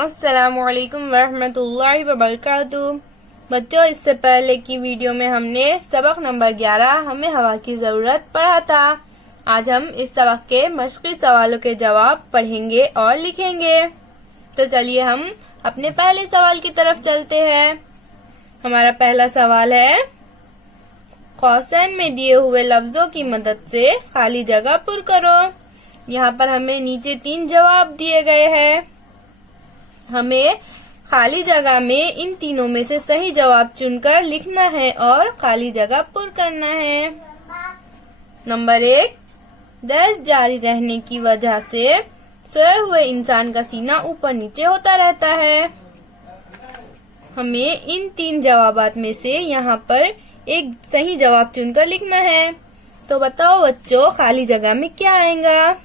अस्सलामुअलैकुम वरहमतुल्लाहि वबरकातुहू। बच्चों, इससे पहले की वीडियो में हमने सबक नंबर 11 हमें हवा की जरूरत पढ़ा था। आज हम इस सबक के मश्क़ी सवालों के जवाब पढ़ेंगे और लिखेंगे। तो चलिए हम अपने पहले सवाल की तरफ चलते हैं। हमारा पहला सवाल है, कौसैन में दिए हुए लफ्जों की मदद से खाली जगह पुर करो। यहाँ पर हमें नीचे 3 जवाब दिए गए हैं। हमें खाली जगह में इन तीनों में से सही जवाब चुनकर लिखना है और खाली जगह पुर करना है। नंबर 1, डैश जारी रहने की वजह से सोए हुए इंसान का सीना ऊपर नीचे होता रहता है। हमें इन 3 जवाबात में से यहाँ पर एक सही जवाब चुनकर लिखना है। तो बताओ बच्चों, खाली जगह में क्या आएगा?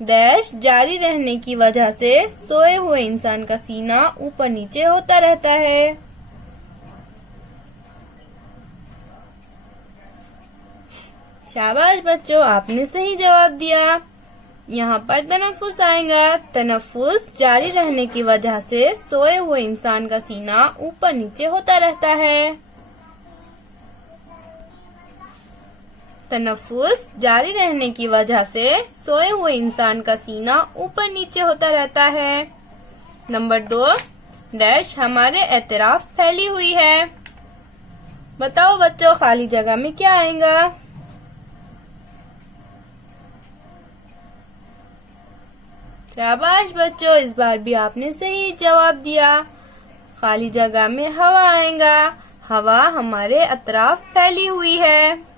डैश जारी रहने की वजह से सोए हुए इंसान का सीना ऊपर नीचे होता रहता है। शाबाश बच्चों, आपने सही जवाब दिया। यहाँ पर तनफ्फुस आएगा। तनफ्फुस जारी रहने की वजह से सोए हुए इंसान का सीना ऊपर नीचे होता रहता है। तनफ्फुस जारी रहने की वजह से सोए हुए इंसान का सीना ऊपर नीचे होता रहता है। नंबर 2, डैश हमारे एतराफ फैली हुई है। बताओ बच्चों, खाली जगह में क्या आएगा? शाबाश बच्चों, इस बार भी आपने सही जवाब दिया। खाली जगह में हवा आएगा। हवा हमारे अतराफ फैली हुई है।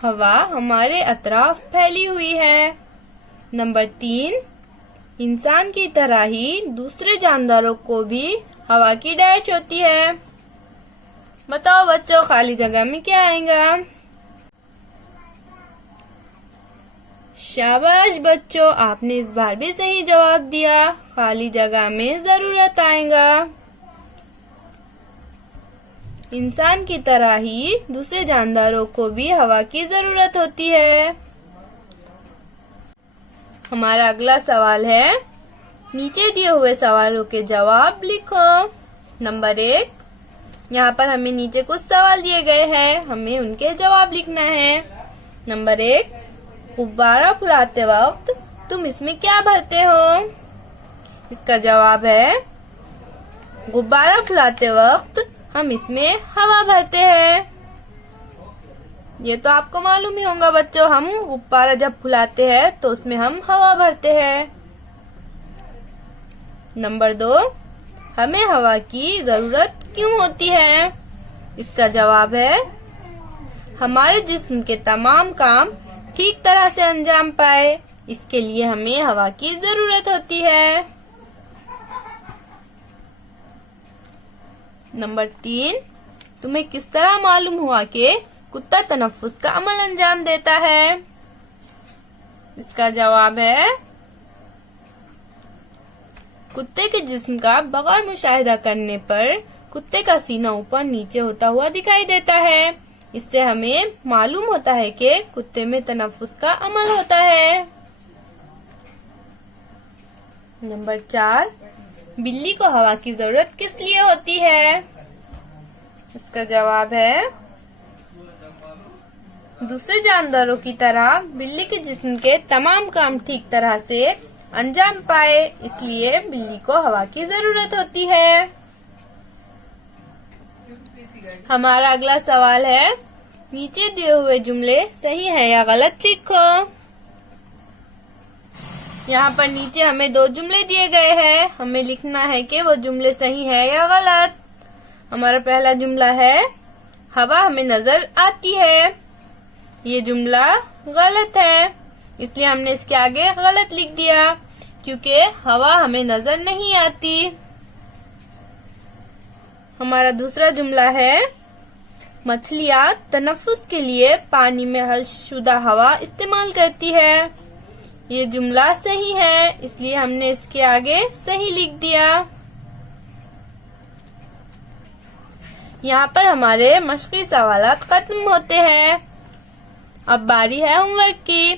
हवा हमारे अतराफ फैली हुई है। नंबर 3, इंसान की तरह ही दूसरे जानदारों को भी हवा की डैश होती है। बताओ बच्चों, खाली जगह में क्या आएगा? शाबाश बच्चों, आपने इस बार भी सही जवाब दिया। खाली जगह में जरूरत आएगा। इंसान की तरह ही दूसरे जानदारों को भी हवा की जरूरत होती है। हमारा अगला सवाल है, नीचे दिए हुए सवालों के जवाब लिखो। नंबर 1, यहाँ पर हमें नीचे कुछ सवाल दिए गए हैं, हमें उनके जवाब लिखना है। नंबर 1, गुब्बारा फुलाते वक्त तुम इसमें क्या भरते हो? इसका जवाब है, गुब्बारा फुलाते वक्त हम इसमें हवा भरते हैं। ये तो आपको मालूम ही होगा बच्चों, हम गुब्बारा जब फुलाते हैं तो उसमें हम हवा भरते हैं। नंबर 2, हमें हवा की जरूरत क्यों होती है? इसका जवाब है, हमारे जिस्म के तमाम काम ठीक तरह से अंजाम पाए, इसके लिए हमें हवा की जरूरत होती है। नंबर 3, तुम्हें किस तरह मालूम हुआ कि कुत्ता तनफ्फुस का अमल अंजाम देता है? इसका जवाब है, कुत्ते के जिस्म का बगैर मुशाहिदा करने पर कुत्ते का सीना ऊपर नीचे होता हुआ दिखाई देता है। इससे हमें मालूम होता है कि कुत्ते में तनफ्फुस का अमल होता है। नंबर 4, बिल्ली को हवा की जरूरत किस लिए होती है? इसका जवाब है, दूसरे जानदारों की तरह बिल्ली के जिस्म के तमाम काम ठीक तरह से अंजाम पाए, इसलिए बिल्ली को हवा की जरूरत होती है। हमारा अगला सवाल है, नीचे दिए हुए जुमले सही है या गलत लिखो। यहाँ पर नीचे हमें 2 जुमले दिए गए हैं, हमें लिखना है कि वो जुमले सही है या गलत। हमारा पहला जुमला है, हवा हमें नजर आती है। ये जुमला गलत है, इसलिए हमने इसके आगे गलत लिख दिया, क्योंकि हवा हमें नजर नहीं आती। हमारा दूसरा जुमला है, मछलियाँ तनफ्फुस के लिए पानी में हलशुदा हवा इस्तेमाल करती है। ये जुमला सही है, इसलिए हमने इसके आगे सही लिख दिया। यहाँ पर हमारे मश्क़ी सवालात खत्म होते हैं। अब बारी है होमवर्क की।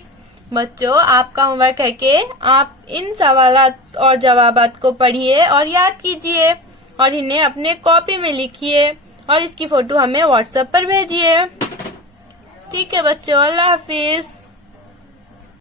बच्चों, आपका होमवर्क है कि आप इन सवालात और जवाबात को पढ़िए और याद कीजिए और इन्हें अपने कॉपी में लिखिए और इसकी फोटो हमें व्हाट्सएप पर भेजिए। ठीक है बच्चों, अल्लाह हाफिज।